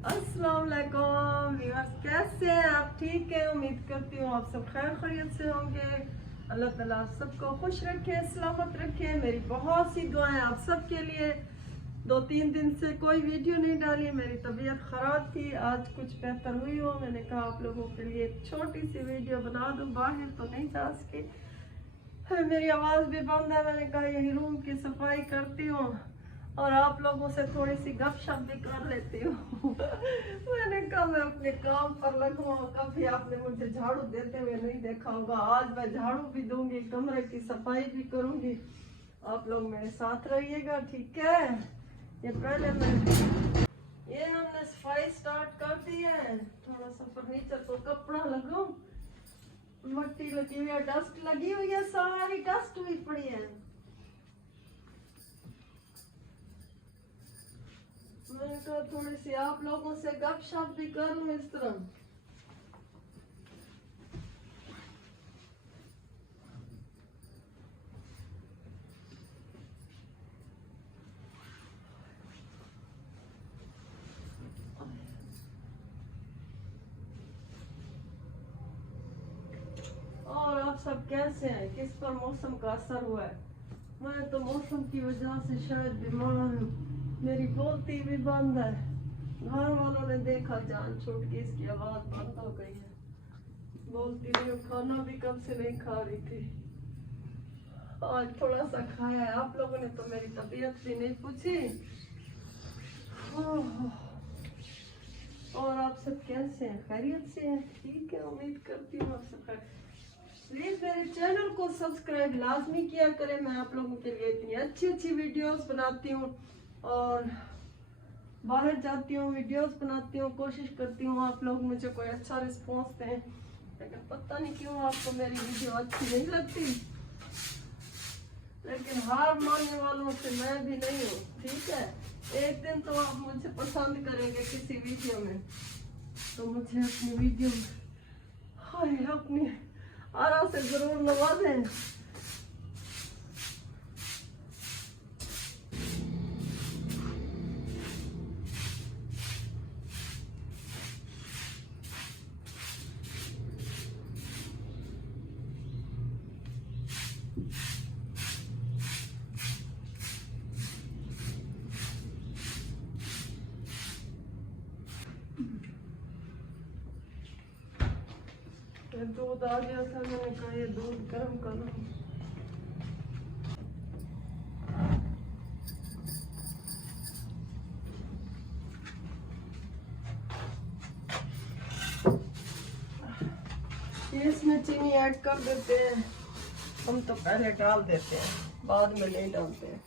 अस्सलाम वालेकुम व्यूअर्स, कैसे हैं आप? ठीक है, उम्मीद करती हूँ आप सब खैर खैरियत से होंगे। अल्लाह ताला आप सबको खुश रखे, सलामत रखे। मेरी बहुत सी दुआएं आप सबके लिए। 2-3 दिन से कोई वीडियो नहीं डाली, मेरी तबीयत ख़राब थी। आज कुछ बेहतर हुई हो, मैंने कहा आप लोगों के लिए एक छोटी सी वीडियो बना दूँ। बाहर तो नहीं जा सकी, मेरी आवाज़ भी बंद है। मैंने कहा यही रूम की सफाई करती हूँ और आप लोगों से थोड़ी सी गपशप भी कर लेती हूँ। मैंने कहा मैं अपने काम पर लगूँ। कभी आपने मुझे झाड़ू देते हुए नहीं देखा होगा। आज मैं झाड़ू भी दूंगी, कमरे की सफाई भी करूंगी। आप लोग मेरे साथ रहिएगा, ठीक है? ये पहले मैं ये हमने सफाई स्टार्ट कर दी है। थोड़ा सा फर्नीचर को कपड़ा लगाऊं, मट्टी लगी हुई है, डस्ट लगी हुई है, सारी डस्ट हुई पड़ी है। मैंने कहा थोड़ी सी आप लोगों से गपशप भी करूं इस तरह। और आप सब कैसे हैं? किस पर मौसम का असर हुआ है? मैं तो मौसम की वजह से शायद बीमार हूँ। मेरी बोलती भी बंद है। घर वालों ने देखा जान छूट के इसकी आवाज बंद हो गई है। बोलती नहीं हूँ, खाना भी कब से नहीं खा रही थी। आज थोड़ा सा खाया है। आप लोगों ने तो मेरी तबीयत भी नहीं पूछी। और आप सब कैसे हैं? खैरियत से हैं? ठीक है, उम्मीद करती हूँ आप सब खैर। प्लीज मेरे चैनल को सब्सक्राइब लाजमी किया करें। मैं आप लोगों के लिए इतनी अच्छी अच्छी वीडियोस बनाती हूँ और बाहर जाती हूँ, वीडियोस बनाती हूँ, कोशिश करती हूँ आप लोग मुझे कोई अच्छा रिस्पॉन्स दें। लेकिन पता नहीं क्यों आपको मेरी वीडियो अच्छी नहीं लगती। लेकिन हार मानने वालों से मैं भी नहीं हूँ, ठीक है? एक दिन तो आप मुझे पसंद करेंगे किसी वीडियो में, तो मुझे अपनी वीडियो में हाय अपनी आरा से जरूर नवाजें। दूध आ गया था, मैंने कहा ये दूध गर्म कर लूं। इसमें चीनी ऐड कर देते हैं। हम तो पहले डाल देते हैं, बाद में नहीं डालते हैं।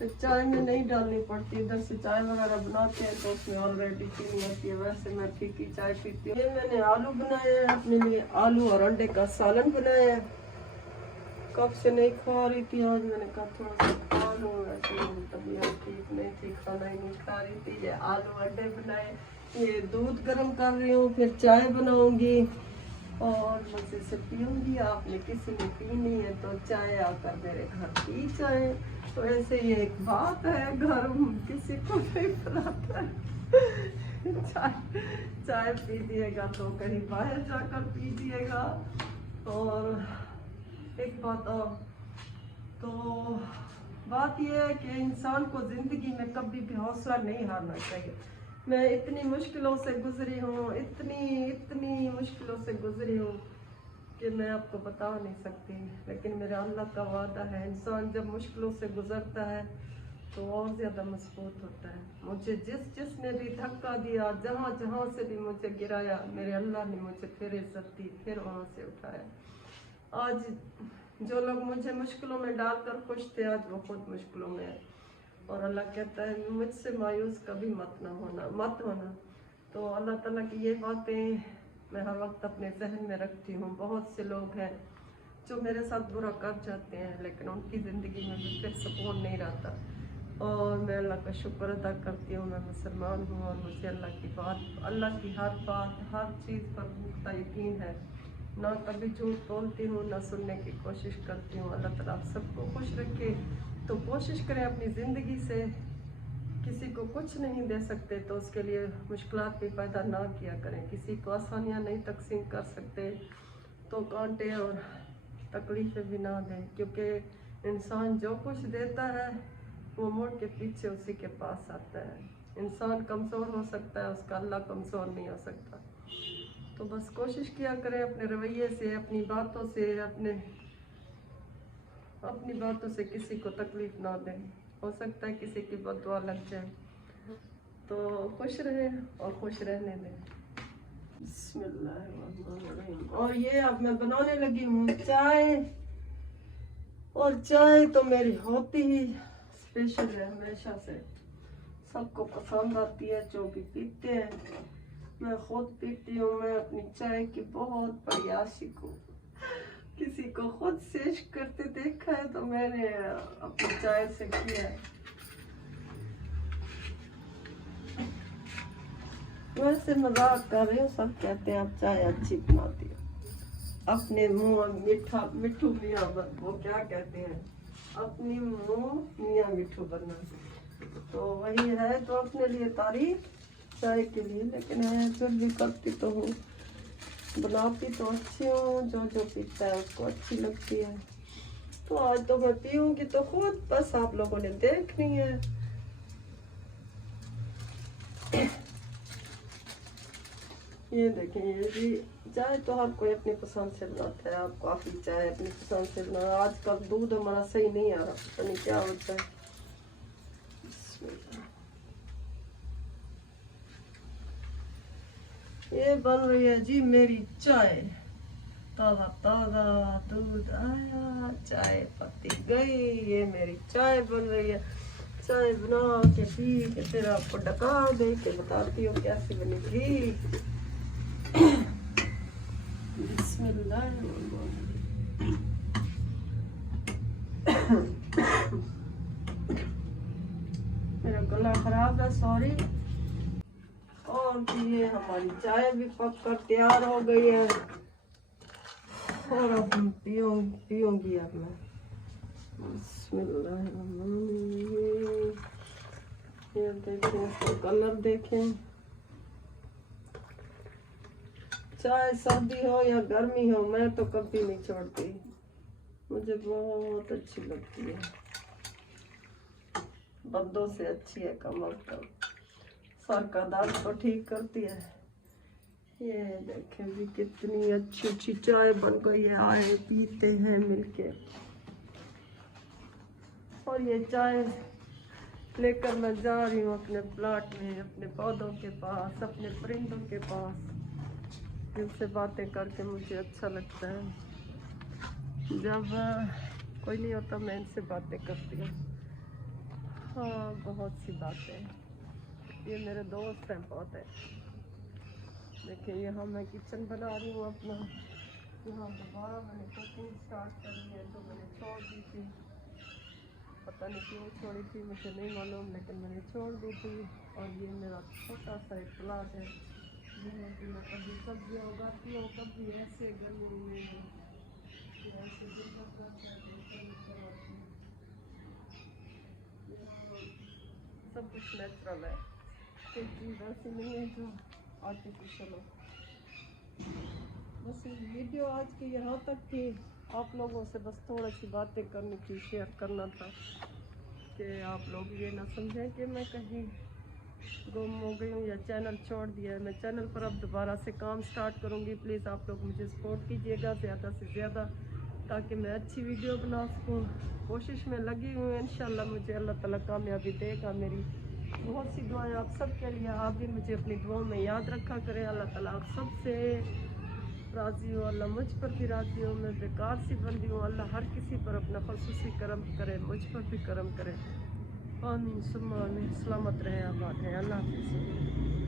तो चाय में नहीं डालनी पड़ती। इधर से चाय वगैरह बनाते हैं तो उसमें ऑलरेडी चीनी होती है। वैसे मैं फीकी चाय पीती हूँ। ये मैंने आलू बनाए हैं अपने लिए, आलू और अंडे का सालन बनाया है। कब से नहीं खा रही थी, आज मैंने कहा थोड़ा सा खा लूँ। वैसे मेरी तबीयत ठीक नहीं थी, खाना ही नहीं खा रही थी। ये आलू अंडे बनाए, ये दूध गर्म कर रही हूँ, फिर चाय बनाऊंगी और मजे से पीऊंगी। आपने किसी ने पीनी है तो चाय आकर मेरे घर पी चाय। तो ऐसे ये एक बात है, घर किसी को नहीं पिलाता है। चाय चाय पी दिएगा तो कहीं बाहर जाकर पी दिएगा। और एक बात और, तो बात यह है कि इंसान को ज़िंदगी में कभी भी हौसला नहीं हारना चाहिए। मैं इतनी मुश्किलों से गुजरी हूँ, इतनी इतनी मुश्किलों से गुजरी हूँ कि मैं आपको बता नहीं सकती। लेकिन मेरा अल्लाह का वादा है, इंसान जब मुश्किलों से गुजरता है तो और ज़्यादा मजबूत होता है। मुझे जिसने भी धक्का दिया, जहाँ जहाँ से भी मुझे गिराया, मेरे अल्लाह ने मुझे फिर इज्जत दी, फिर वहाँ से उठाया। आज जो लोग मुझे मुश्किलों में डालकर खुश थे, आज वो खुद मुश्किलों में है। और अल्लाह कहता है मुझसे मायूस कभी मत होना। तो अल्लाह ताला की ये बातें मैं हर वक्त अपने जहन में रखती हूँ। बहुत से लोग हैं जो मेरे साथ बुरा कर जाते हैं, लेकिन उनकी ज़िंदगी में भी फिर सुकून नहीं रहता। और मैं अल्लाह का शुक्र अदा करती हूँ, मैं मुसलमान हूँ और मुझे अल्लाह की हर बात, हर चीज़ पर पुख्ता यकीन है। ना कभी झूठ बोलती हूँ, ना सुनने की कोशिश करती हूँ। अल्लाह ताला आप सबको खुश रखे, तो कोशिश करें अपनी ज़िंदगी से किसी को कुछ नहीं दे सकते तो उसके लिए मुश्किलात भी पैदा ना किया करें। किसी को आसानियाँ नहीं तकसीम कर सकते तो कांटे और तकलीफ़ें भी ना दें, क्योंकि इंसान जो कुछ देता है वो मुड़ के पीछे उसी के पास आता है। इंसान कमज़ोर हो सकता है, उसका अल्लाह कमज़ोर नहीं हो सकता। तो बस कोशिश किया करें अपने रवैये से, अपनी बातों से, अपनी बातों से किसी को तकलीफ़ ना दें। हो सकता है किसी की बददुआ लग जाए, तो खुश रहें और खुश रहने दें। बिस्मिल्लाहिर्रहमानिर्रहीम। और ये अब मैं बनाने लगी हूँ चाय, और चाय तो मेरी होती ही स्पेशल है, हमेशा से सबको पसंद आती है जो भी पीते हैं। मैं खुद पीती हूँ, मैं अपनी चाय की बहुत बड़ी आशिक हूँ। किसी को खुद से इश्क करते देखा है तो मैंने अपनी चाय से किया है। वैसे मजाक कर रही हूँ, सब कहते हैं आप चाय अच्छी बनाती हो। अपने मुँह मीठा मिठू मियाँ, वो क्या कहते हैं, अपनी मुँह मियाँ मिठू बनना, तो वही है। तो अपने लिए तारीफ चाय के लिए, लेकिन है फिर भी करती तो हूँ, बनाती तो अच्छी हूँ, जो पीता है उसको अच्छी लगती है। तो आज तो मैं पीऊँगी तो खुद, बस आप लोगों ने देखनी है। ये देखें, ये भी चाय तो हर कोई अपनी पसंद से बनाता है। आप कॉफ़ी चाय अपनी पसंद से बना। आजकल दूध हमारा सही नहीं आ रहा, पता नहीं क्या होता है। ये बन रही है जी मेरी चाय, ताज़ा ताज़ा दूध आया, चाय पत्ती गई, ये मेरी चाय बन रही है। चाय बना के पी के फिर आपको डका दे के बताती हूँ कैसी बनेगी। मेरा गला खराब है, सॉरी। और ये हमारी चाय भी पक कर तैयार हो गई है, और अब हम पीऊँगी अब मैं। ये देखें, इसका कलर देखें। चाहे सर्दी हो या गर्मी हो, मैं तो कभी नहीं छोड़ती, मुझे बहुत अच्छी लगती है। बंदों से अच्छी है कम और कम, सर का दर्द तो ठीक करती है। ये देखें भी कितनी अच्छी अच्छी चाय बन गई है, आए पीते हैं मिलके। और ये चाय लेकर मैं जा रही हूँ अपने प्लाट में, अपने पौधों के पास, अपने परिंदों के पास, जिनसे बातें करके मुझे अच्छा लगता है। जब कोई नहीं होता मैं इनसे बातें करती हूँ। हाँ, बहुत सी बातें। ये मेरे दोस्त हैं पौधे। देखिए यहाँ मैं किचन बना रही हूँ अपना। यहाँ दोबारा मैंने कुकिंग स्टार्ट करी है, जो मैंने छोड़ दी थी, पता नहीं क्यों छोड़ी थी, मुझे नहीं मालूम, लेकिन मैंने छोड़ दी थी। और ये मेरा छोटा सा एक प्लाट है, जिसमें कि मैं कभी सब्जियाँ उगाती हूँ, कभी ऐसे गर्मी में ऐसे सब कुछ नेचुरल है, कोई चीज़ ऐसी नहीं है जो आर्टिफिशियल हो। बस वीडियो आज की यहाँ तक थी। आप लोगों से बस थोड़ी सी बातें करनी थी, शेयर करना था, कि आप लोग ये ना समझें कि मैं कहीं गुम हो गई हूँ या चैनल छोड़ दिया है। मैं चैनल पर अब दोबारा से काम स्टार्ट करूँगी। प्लीज़ आप लोग मुझे सपोर्ट कीजिएगा ज़्यादा से ज़्यादा, ताकि मैं अच्छी वीडियो बना सकूँ। कोशिश में लगी हुई हूँ, इंशाल्लाह मुझे अल्लाह ताला कामयाबी देगा। मेरी बहुत सी दुआएं आप सब के लिए, आप भी मुझे अपनी दुआओं में याद रखा करें। अल्लाह ताला आप सबसे राज़ी हो, अल्लाह मुझ पर भी राज़ी हो। मैं बेकार सी बंदी हूँ, अल्लाह हर किसी पर अपना ख़ुसूसी करम करे, मुझ पर भी करम करे। आमीन सुम्मा आमीन। सलामत रहें, आबाद रहें। अल्लाह हाफ़िज़।